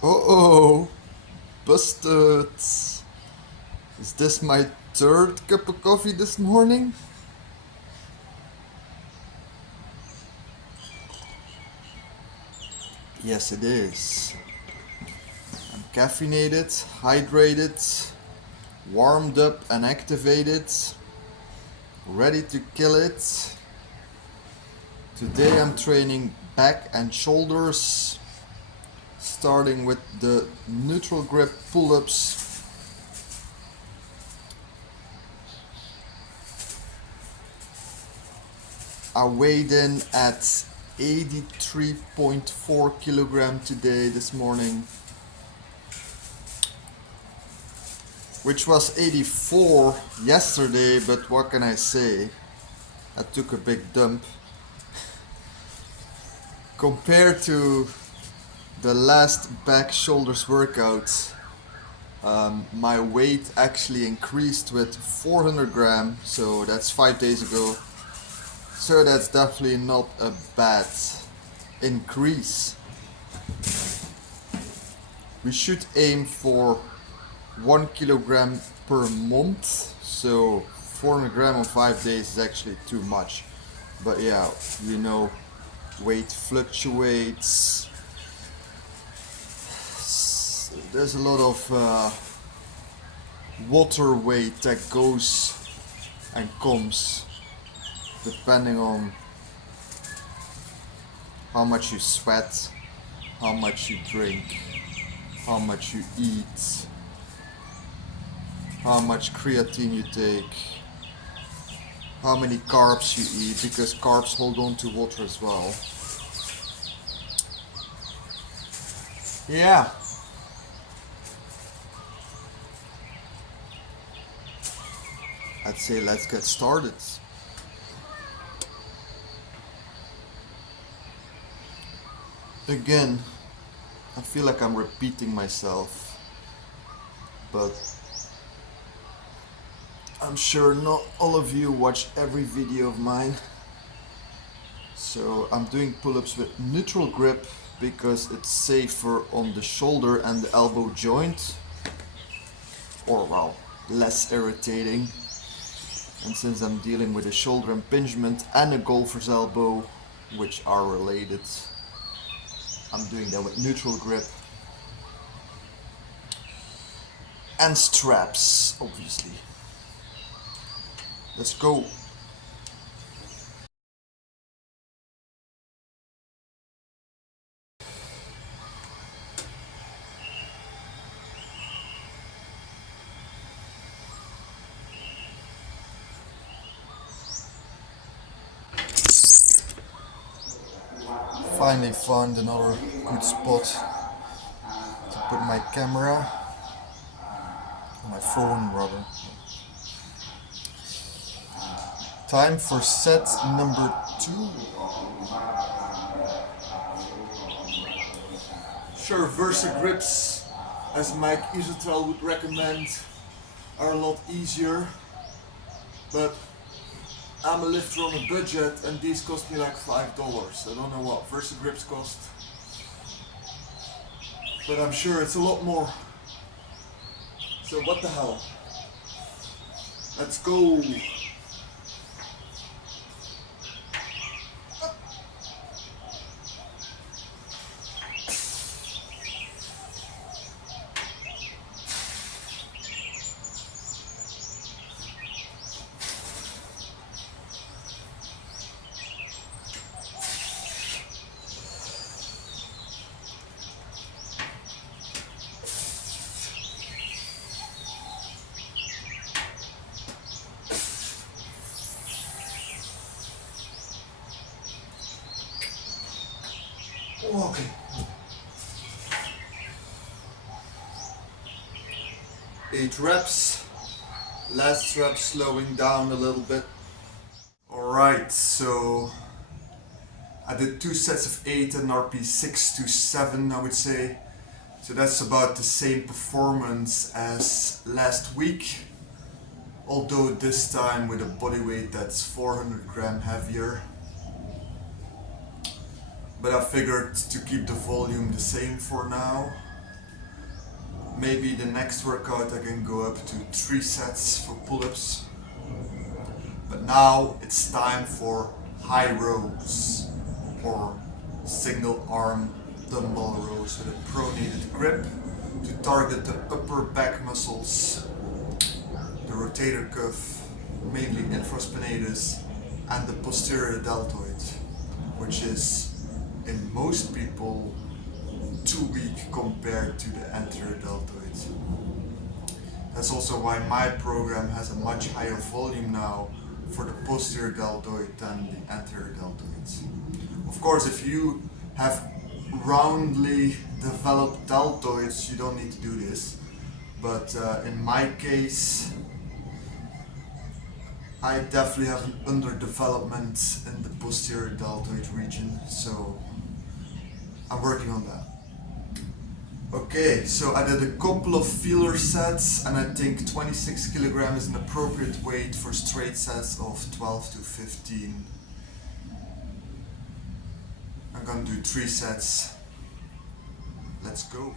Uh-oh, busted. Is this my third cup of coffee this morning? Yes, it is. I'm caffeinated, hydrated, warmed up and activated, ready to kill it. Today I'm training back and shoulders, starting with the neutral grip pull-ups. I weighed in at 83.4 kilogram today this morning, which was 84 yesterday, but what can I say? I took a big dump. Compared to the last back shoulders workout, my weight actually increased with 400 grams, so that's 5 days ago. So that's definitely not a bad increase. We should aim for 1 kilogram per month, so 400 grams on 5 days is actually too much. But yeah, weight fluctuates. There's a lot of water weight that goes and comes depending on how much you sweat, how much you drink, how much you eat, how much creatine you take, how many carbs you eat, because carbs hold on to water as well. Yeah. I'd say let's get started. Again, I feel like I'm repeating myself, but I'm sure not all of you watch every video of mine. So I'm doing pull-ups with neutral grip because it's safer on the shoulder and the elbow joint, or well, less irritating. And since I'm dealing with a shoulder impingement and a golfer's elbow, which are related, I'm doing that with neutral grip and straps, obviously. Let's go. Finally found another good spot to put my camera, my phone rather. Time for set number 2. Sure, Versa grips, as Mike Isotel would recommend, are a lot easier, but I'm a lifter on a budget and these cost me like $5. I don't know what Versa grips cost, but I'm sure it's a lot more. So what the hell? Let's go. Okay. 8 reps. Last rep slowing down a little bit. Alright, so I did 2 sets of 8 and RP 6 to 7, I would say. So that's about the same performance as last week. Although this time with a body weight that's 400 grams heavier. But I figured to keep the volume the same for now. Maybe the next workout I can go up to 3 sets for pull-ups. But now it's time for high rows or single arm dumbbell rows with a pronated grip to target the upper back muscles, the rotator cuff, mainly infraspinatus, and the posterior deltoid, which is in most people too weak compared to the anterior deltoid. That's also why my program has a much higher volume now for the posterior deltoid than the anterior deltoids. Of course, if you have roundly developed deltoids, you don't need to do this. But in my case, I definitely have an underdevelopment in the posterior deltoid region, so I'm working on that. Okay, so I did a couple of feeler sets, and I think 26 kilograms is an appropriate weight for straight sets of 12 to 15. I'm gonna do 3 sets. Let's go.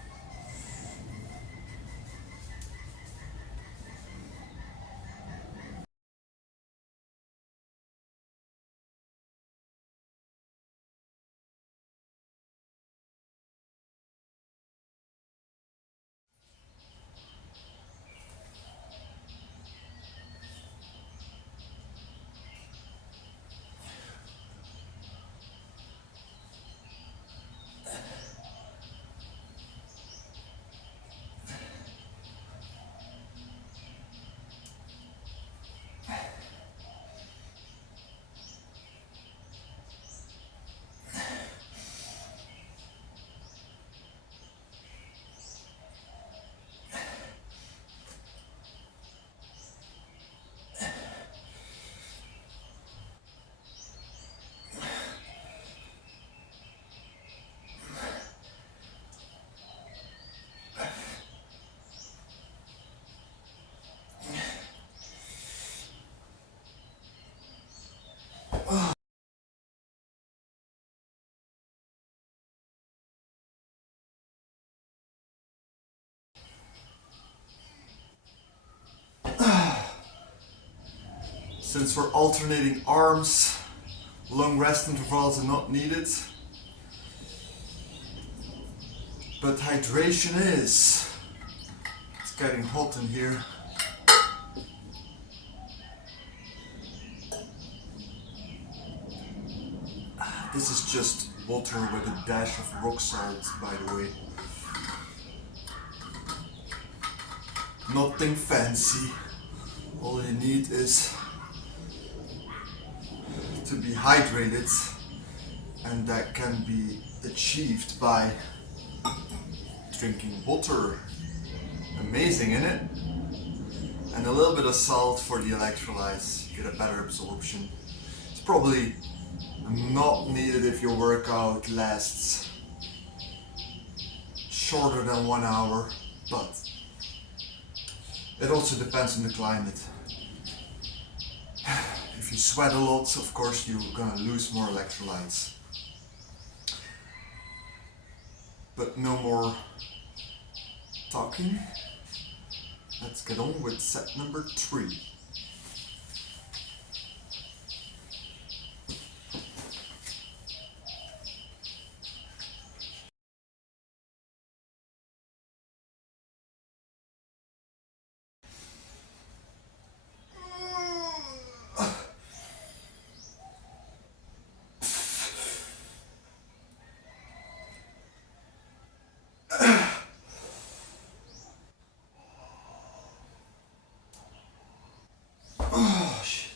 Since we're alternating arms, long rest intervals are not needed. But hydration is. It's getting hot in here. This is just water with a dash of rock salt, by the way. Nothing fancy. All you need is to be hydrated, and that can be achieved by drinking water. Amazing, isn't it? And a little bit of salt for the electrolytes, get a better absorption. It's probably not needed if your workout lasts shorter than 1 hour, but it also depends on the climate. If you sweat a lot, of course you're gonna lose more electrolytes. But no more talking. Let's get on with set number 3. Oh shit.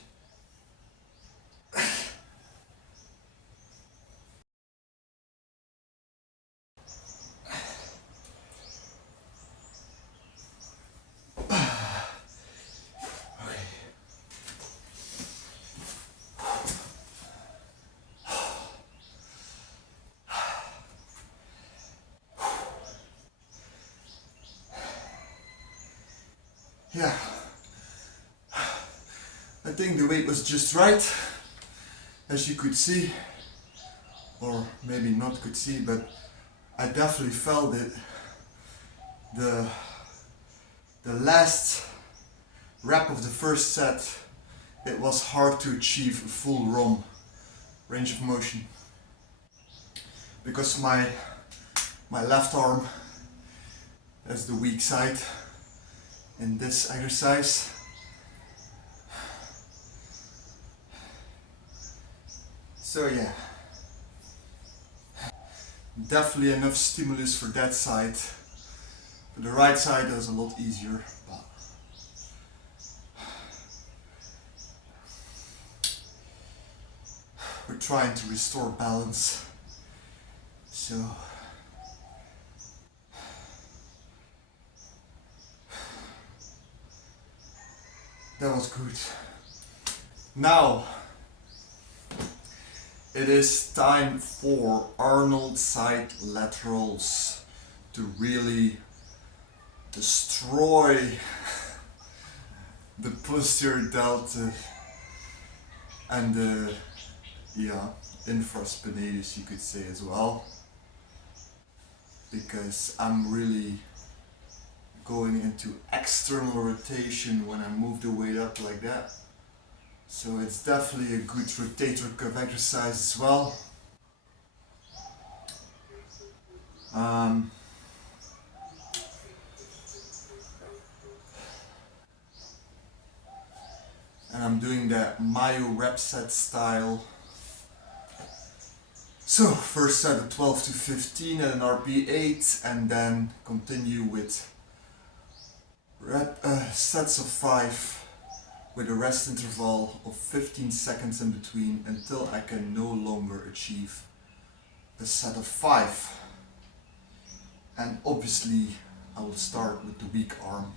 Yeah, I think the weight was just right, as you could see, or maybe not could see, but I definitely felt it. The The last rep of the first set, it was hard to achieve a full ROM, range of motion, because my left arm is the weak side in this exercise. So yeah, definitely enough stimulus for that side. For the right side is a lot easier, but we're trying to restore balance. So that was good. Now it is time for Arnold side laterals to really destroy the posterior delta and the infraspinatus, you could say as well, because I'm really going into external rotation when I move the weight up like that. So it's definitely a good rotator cuff exercise as well. And I'm doing that Mayo rep set style. So first set at 12 to 15 at an RP8, and then continue with sets of 5 with a rest interval of 15 seconds in between until I can no longer achieve the set of 5. And obviously I will start with the weak arm.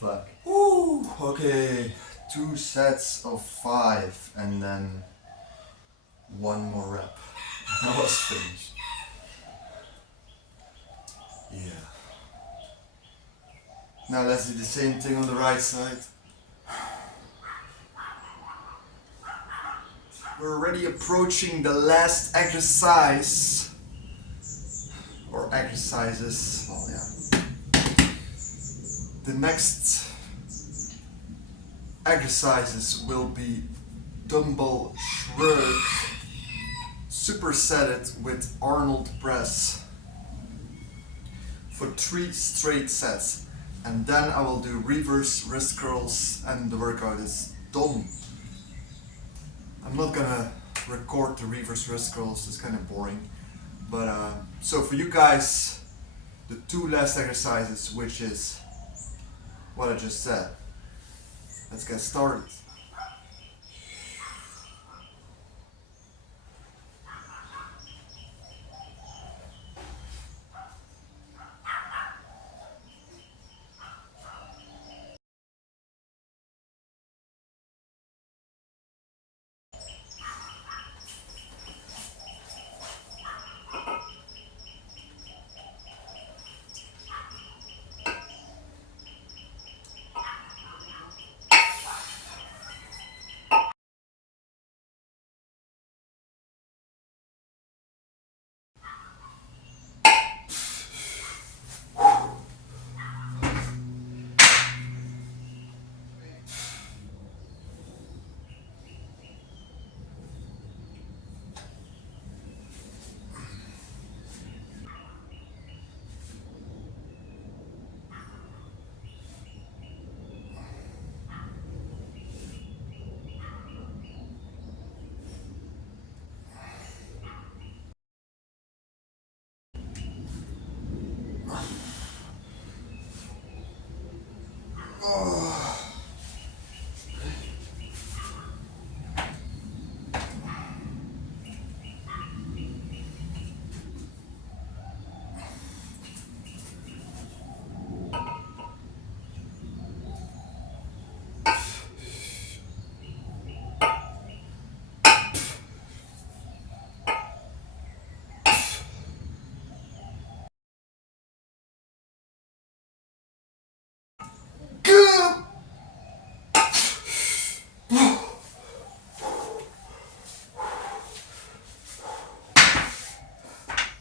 Fuck. Woo, okay, 2 sets of 5 and then 1 more rep. I was finished. Yeah. Now let's do the same thing on the right side. We're already approaching the last exercise. Or exercises. Well, yeah. The next exercises will be dumbbell shrug supersetted with Arnold press for 3 straight sets, and then I will do reverse wrist curls and the workout is done. I'm not gonna record the reverse wrist curls, it's kind of boring, but so for you guys, the 2 last exercises, which is what I just said. Let's get started.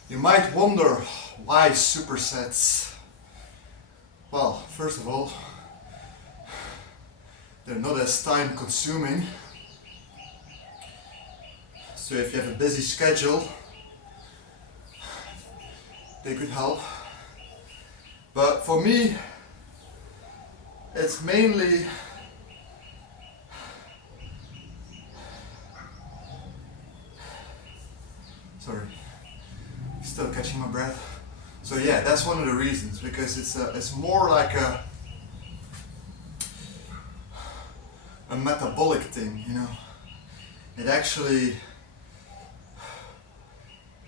You might wonder why supersets. Well, first of all, they're not as time consuming. So if you have a busy schedule, they could help. But for me, it's mainly still catching my breath. So yeah, that's one of the reasons, because it's more like a metabolic thing, you know. It actually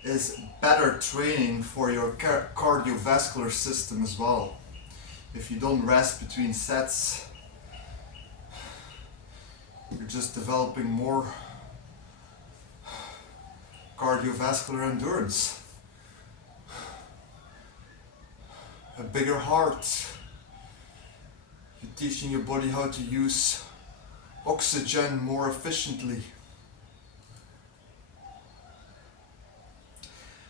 is better training for your cardiovascular system as well. If you don't rest between sets, you're just developing more cardiovascular endurance, a bigger heart. You're teaching your body how to use oxygen more efficiently.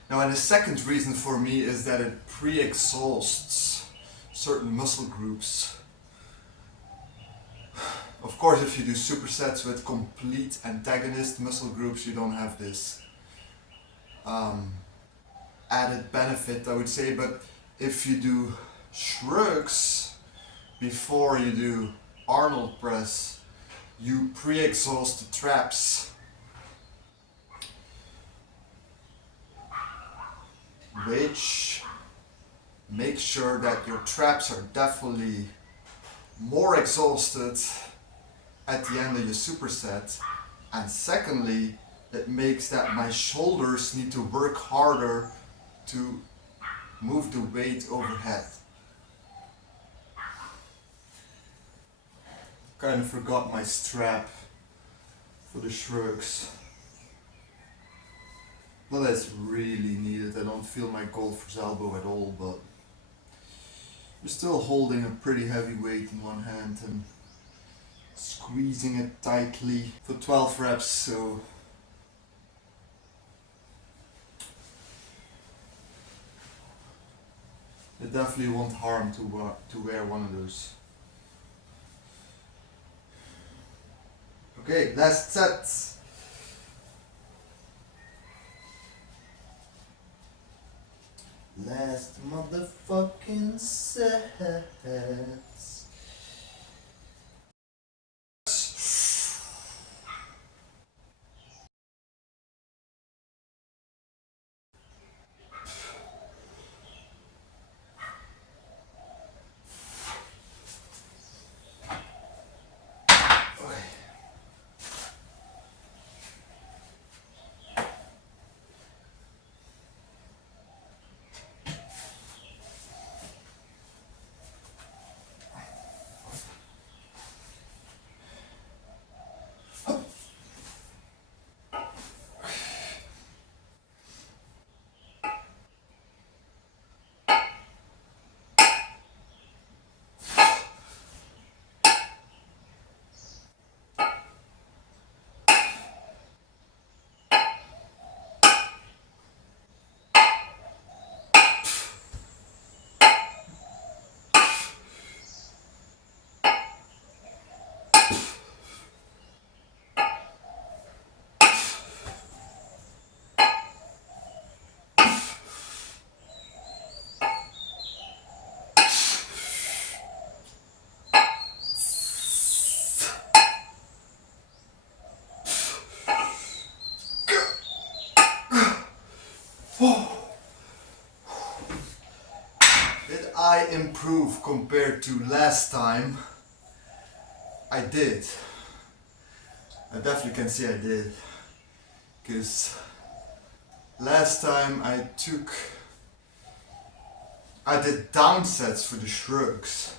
Now, and the second reason for me is that it pre-exhausts certain muscle groups. Of course, if you do supersets with complete antagonist muscle groups, you don't have this added benefit, I would say. But if you do shrugs before you do Arnold press, you pre-exhaust the traps, which makes sure that your traps are definitely more exhausted at the end of your superset. And secondly, it makes that my shoulders need to work harder to move the weight overhead. Kind of forgot my strap for the shrugs. Well, that's really needed. I don't feel my golfer's elbow at all, but I'm still holding a pretty heavy weight in one hand and squeezing it tightly for 12 reps, so it definitely won't harm to wear one of those. Okay, last set. Last motherfucking set. Did I improve compared to last time? I did. I definitely can say I did. Because last time I did down sets for the shrugs.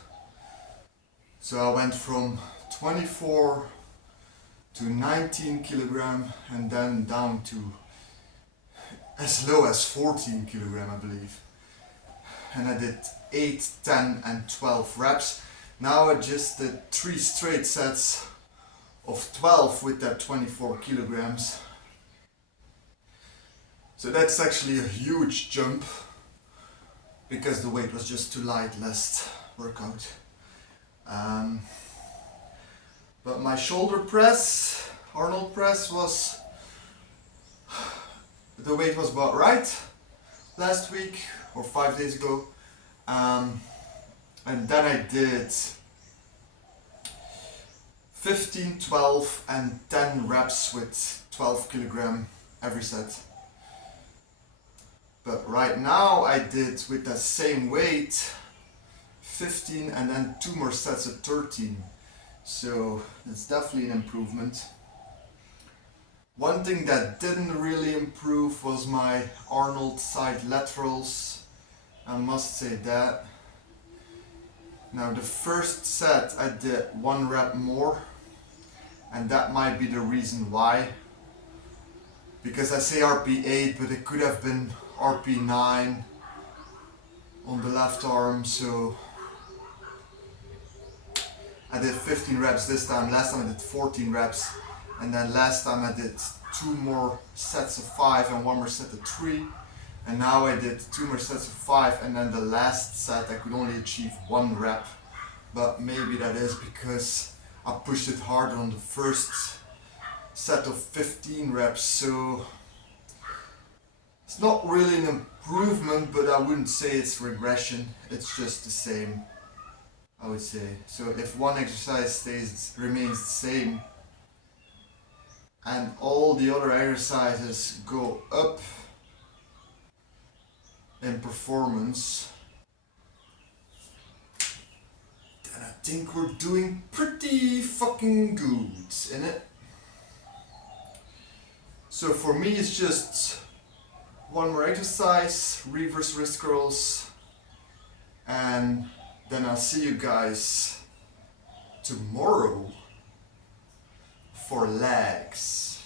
So I went from 24 to 19 kilogram and then down to as low as 14 kilogram, I believe. And I did 8, 10 and 12 reps. Now I just did 3 straight sets of 12 with that 24 kilograms. So that's actually a huge jump because the weight was just too light last workout. But my shoulder press, Arnold press, the weight was about right last week or 5 days ago. And then I did 15, 12 and 10 reps with 12 kilogram every set. But right now I did with that same weight 15 and then 2 more sets of 13. So it's definitely an improvement. One thing that didn't really improve was my Arnold side laterals. I must say that. Now the first set I did 1 rep more, and that might be the reason why. Because I say RP8, but it could have been RP9 on the left arm, so I did 15 reps this time. Last time I did 14 reps, and then last time I did 2 more sets of 5 and 1 more set of 3, and now I did 2 more sets of 5, and then the last set I could only achieve 1 rep, but maybe that is because I pushed it harder on the first set of 15 reps, so it's not really an improvement, but I wouldn't say it's regression, it's just the same, I would say. So if one exercise remains the same and all the other exercises go up in performance, then I think we're doing pretty fucking good in it. So for me it's just 1 more exercise, reverse wrist curls, and then I'll see you guys tomorrow for legs.